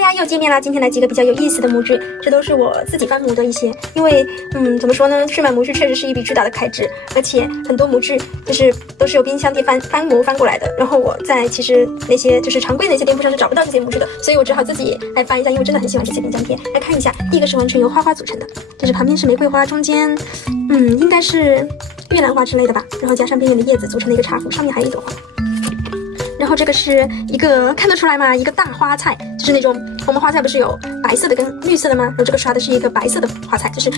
Hello 呀，又见面啦！今天来几个比较有意思的模具，这都是我自己翻模的一些。因为，怎么说呢，去买模具确实是一笔巨大的开支，而且很多模具都是由冰箱店翻模翻过来的。然后我在其实那些就是常规的一些店铺上是找不到这些模具的，所以我只好自己来翻一下，因为我真的很喜欢这些冰箱贴。来看一下，第一个是完全由花花组成的，就是旁边是玫瑰花，中间，应该是玉兰花之类的吧，然后加上边缘的叶子组成的一个茶壶，上面还有一朵花。然后这个是一个看得出来吗？一个大花菜，就是那种我们花菜不是有白色的跟绿色的吗？然后这个刷的是一个白色的花菜，就是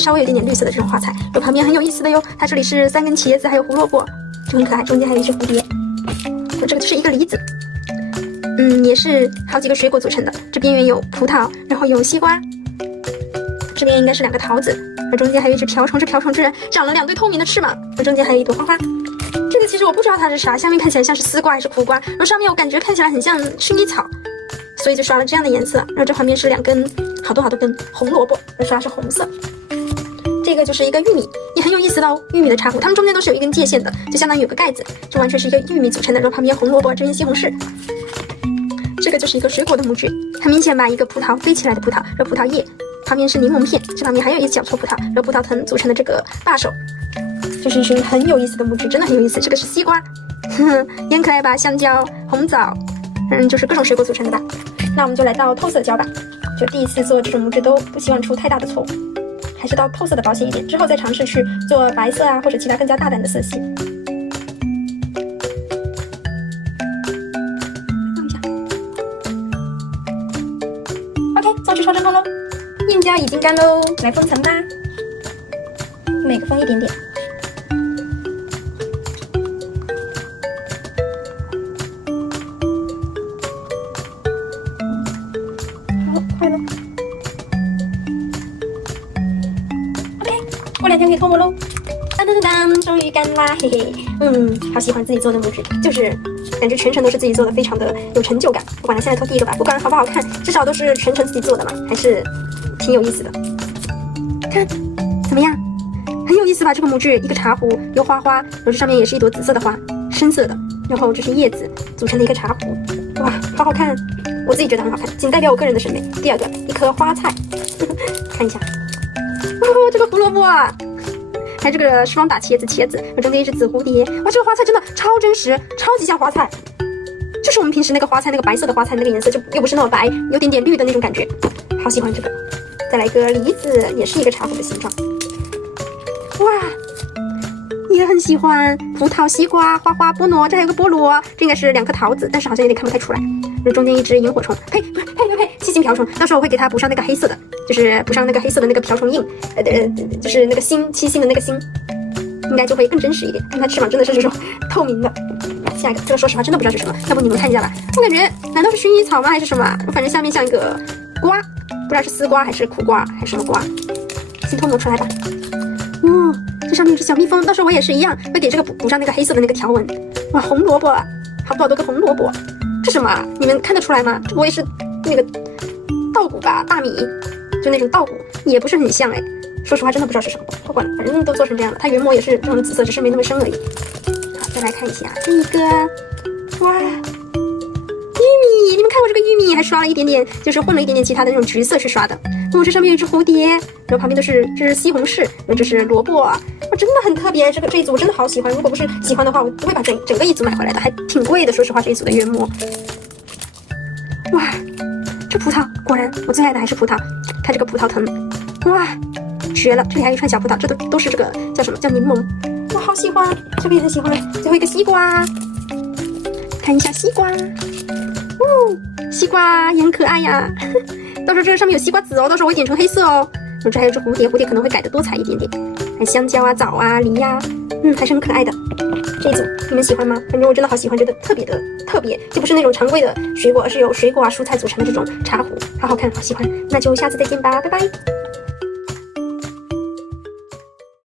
稍微有一点点绿色的这种花菜。然后旁边很有意思的哟，它这里是3根茄子，还有胡萝卜，就很可爱。中间还有一只蝴蝶。这个就是一个梨子，也是好几个水果组成的。这边缘有葡萄，然后有西瓜，这边应该是2个桃子，而中间还有一只瓢虫，这瓢虫居然长了2对透明的翅膀，而中间还有一朵花花。这个其实我不知道它是啥，下面看起来像是丝瓜还是苦瓜，然后上面我感觉看起来很像薰衣草，所以就刷了这样的颜色。然后这旁边是2根好多根红萝卜，而刷是红色。这个就是一个玉米，也很有意思的哦，玉米的茶壶，它们中间都是有一根界限的，就相当于有个盖子，这完全是一个玉米组成的。然后旁边红萝卜，这边西红柿。这个就是一个水果的模具，很明显把一个葡萄飞起来的葡萄，然后葡萄叶，旁边是柠檬片，这旁边还有一小撮葡萄，然后葡萄藤组成的这个把手。就是一群很有意思的模具，真的很有意思。这个是西瓜，也很可爱吧？香蕉、红枣，就是各种水果组成的吧。那我们就来到透色胶吧。就第一次做这种模具都不希望出太大的错误，还是到透色的保险一点。之后再尝试去做白色啊，或者其他更加大胆的色系。放一下。OK， 送去超真空喽。面胶已经干喽，来封层吧。每个封一点点。快了 ，OK， 过2天可以脱模喽。当当当当，终于干啦，嘿嘿。好喜欢自己做的模具，就是感觉全程都是自己做的，非常的有成就感。不管了，现在脱第一个吧，不管好不好看，至少都是全程自己做的嘛，还是挺有意思的。看，怎么样？很有意思吧？这个模具，一个茶壶，有花花，然后这上面也是一朵紫色的花，深色的，然后这是叶子组成的一个茶壶，哇，好好看！我自己觉得很好看，仅代表我个人的审美。第2个，一颗花菜，看一下，这个胡萝卜啊，还有这个双打茄子，然后中间一只紫蝴蝶，哇，这个花菜真的超真实，超级像花菜，就是我们平时那个花菜，那个白色的花菜那个颜色，就又不是那么白，有点点绿的那种感觉，好喜欢这个。再来一个梨子，也是一个茶壶的形状，哇，也很喜欢。葡萄、西瓜、花花、菠萝，这还有个菠萝，这应该是2颗桃子，但是好像有点看不太出来。这中间一只萤火虫，呸，七星瓢虫，到时候我会给它补上那个黑色的，就是补上那个黑色的那个瓢虫印，就是那个星，7星的那个星，应该就会更真实一点。看它翅膀真的是这种透明的。下一个，这个说实话真的不知道是什么，要不你们看一下吧。我感觉难道是薰衣草吗？还是什么？反正下面像一个瓜，不知道是丝瓜还是苦瓜还是什么瓜。先脱模出来吧。这上面有只小蜜蜂，到时候我也是一样，会给这个补上那个黑色的那个条纹。哇，红萝卜，好多个红萝卜。这什么啊？你们看得出来吗？这不会是那个稻谷吧？大米，就那种稻谷，也不是很像哎。说实话，真的不知道是什么。不管了，反正都做成这样了。它原模也是这种紫色，只是没那么深而已。好，再来看一下这一个，哇，玉米！你们看过这个玉米？还刷了一点点，就是混了一点点其他的那种橘色去刷的。这上面有一只蝴蝶，然后旁边这是西红柿，然后这是萝卜，真的很特别。这一组我真的好喜欢，如果不是喜欢的话，我不会把整个一组买回来的，还挺贵的。说实话，这一组的原模。哇，这葡萄果然我最爱的还是葡萄，看这个葡萄藤，哇，绝了！这里还有一串小葡萄，这都是这个叫什么？叫柠檬。我好喜欢，这个也很喜欢。最后一个西瓜，看一下西瓜，西瓜也很可爱呀。到时候这个上面有西瓜籽哦，到时候我会点成黑色哦。然后这还有只蝴蝶，蝴蝶可能会改的多彩一点点。还有香蕉啊、枣啊、梨呀，还是很可爱的。这一组你们喜欢吗？反正我真的好喜欢，觉得特别，就不是那种常规的水果，而是由水果啊、蔬菜组成的这种茶壶，好好看，好喜欢。那就下次再见吧，拜拜。